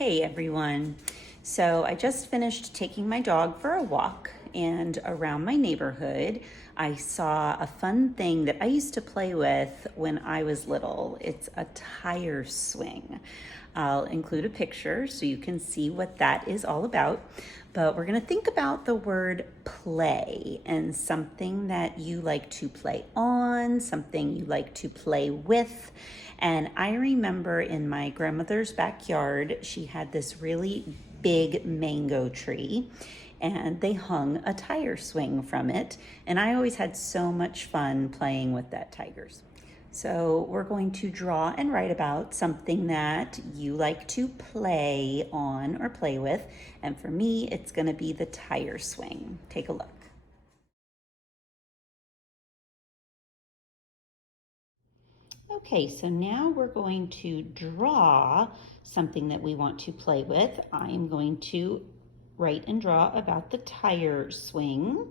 Hey everyone. So I just finished taking my dog for a walk, and around my neighborhood I saw a fun thing that I used to play with when I was little. It's a tire swing. I'll include a picture so you can see what that is all about. But we're going to think about the word play and something that you like to play on, something you like to play with. And I remember in my grandmother's backyard, she had this really big mango tree and they hung a tire swing from it. And I always had so much fun playing with that tigers. So we're going to draw and write about something that you like to play on or play with. And for me, it's going to be the tire swing. Take a look. Okay, so now we're going to draw something that we want to play with. I am going to write and draw about the tire swing.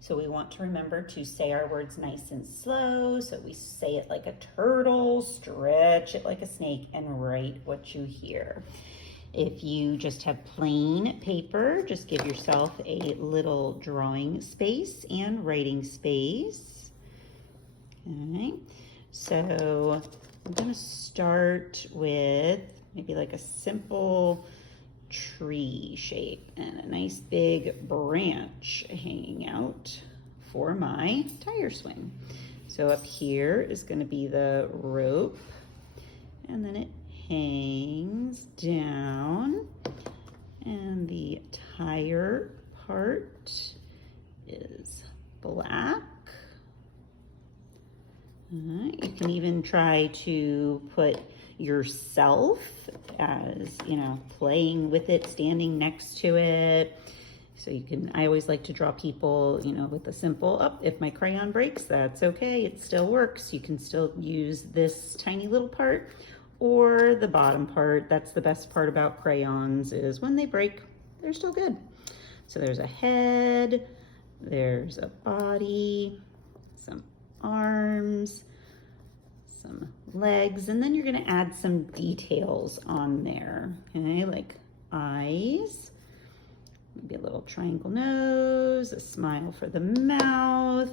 So we want to remember to say our words nice and slow. So we say it like a turtle, stretch it like a snake, and write what you hear. If you just have plain paper, just give yourself a little drawing space and writing space. Okay, so I'm gonna start with maybe like a simple tree shape and a nice big branch hanging out for my tire swing. So up here is going to be the rope, and then it hangs down, and the tire part is black. You can even try to put yourself as, playing with it, standing next to it. So I always like to draw people, with a simple, if my crayon breaks, that's okay. It still works. You can still use this tiny little part or the bottom part. That's the best part about crayons, is when they break, they're still good. So there's a head, there's a body, some arms, some legs, and then you're going to add some details on there, okay, like eyes, maybe a little triangle nose, a smile for the mouth,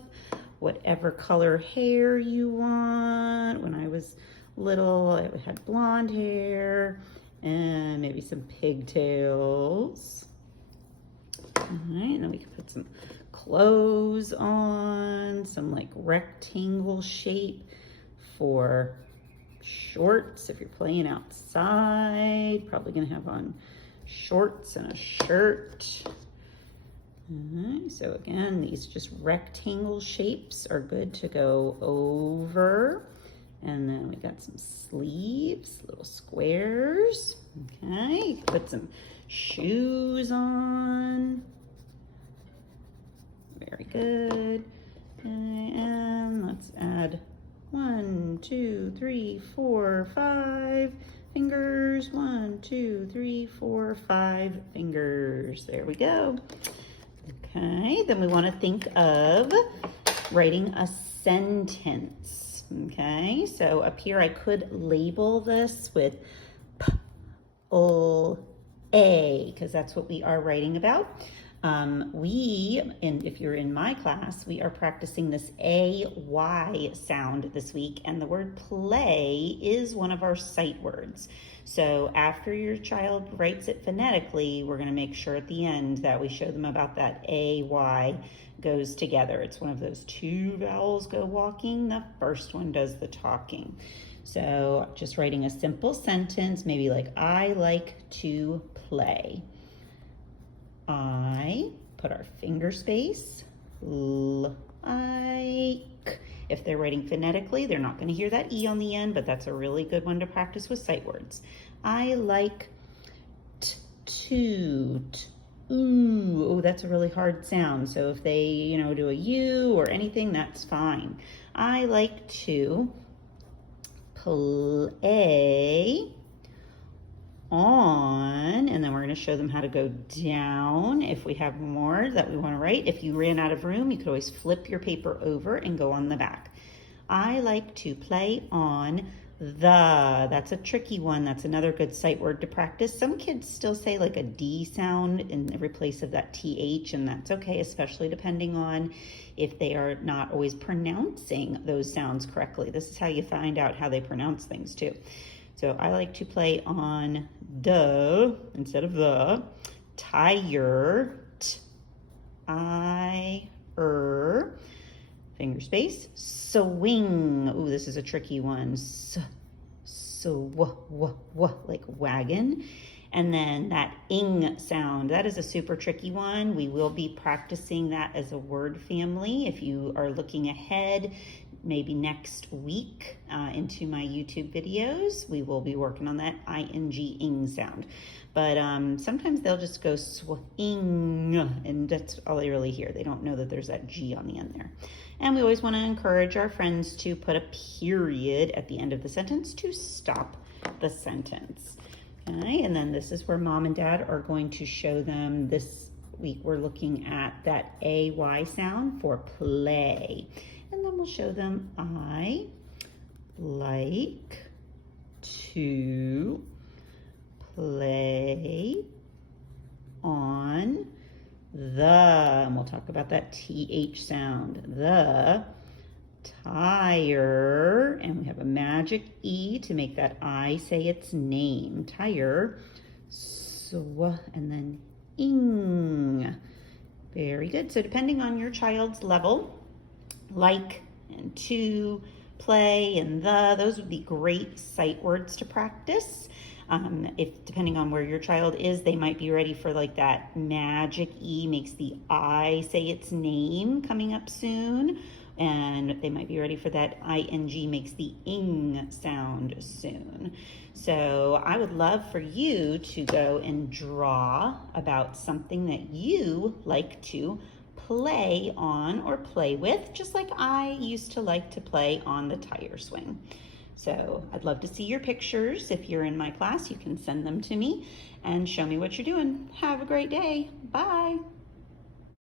whatever color hair you want. When I was little, I had blonde hair, and maybe some pigtails. All right, and then we can put some clothes on, some like rectangle shape for shorts. If you're playing outside, probably gonna have on shorts and a shirt. So again, these just rectangle shapes are good to go over. And then we got some sleeves, little squares. Okay, you can put some shoes on. Very good. Okay, and let's add 1, 2, 3, 4, 5 fingers. 1, 2, 3, 4, 5 fingers. There we go. Okay, then we want to think of writing a sentence. Okay, so up here I could label this with P, O, A, because that's what we are writing about. If you're in my class, we are practicing this A-Y sound this week, and the word play is one of our sight words. So after your child writes it phonetically, we're going to make sure at the end that we show them about that A-Y goes together. It's one of those two vowels go walking. The first one does the talking. So just writing a simple sentence, maybe like, I like to play. I, put our finger space, like. If they're writing phonetically, they're not going to hear that E on the end, but that's a really good one to practice with sight words. I like to. Ooh, oh, that's a really hard sound. So if they, do a U or anything, that's fine. I like to play on, and then we're going to show them how to go down if we have more that we want to write. If you ran out of room, you could always flip your paper over and go on the back. I like to play on That's a tricky one. That's another good sight word to practice. Some kids still say like a D sound in every place of that TH, and that's okay, especially depending on if they are not always pronouncing those sounds correctly. This is how you find out how they pronounce things too. So I like to play on the instead of the. Tired, finger space, swing. Ooh, this is a tricky one. Like wagon. And then that ing sound, that is a super tricky one. We will be practicing that as a word family. If you are looking ahead, maybe next week into my YouTube videos, we will be working on that ing sound. But sometimes they'll just go swing, and that's all they really hear. They don't know that there's that G on the end there. And we always want to encourage our friends to put a period at the end of the sentence to stop the sentence. Okay, and then this is where Mom and Dad are going to show them. This week we're looking at that AY sound for play. And then we'll show them I like to play on the, and we'll talk about that TH sound, the tire, and we have a magic E to make that I say its name, tire, and then ing. Very good. So depending on your child's level, like and to, play, and those would be great sight words to practice. If depending on where your child is, they might be ready for like that magic E makes the I say its name coming up soon, and they might be ready for that ing makes the ing sound soon. So I would love for you to go and draw about something that you like to play on or play with, just like I used to like to play on the tire swing. So I'd love to see your pictures. If you're in my class, you can send them to me and show me what you're doing. Have a great day. Bye.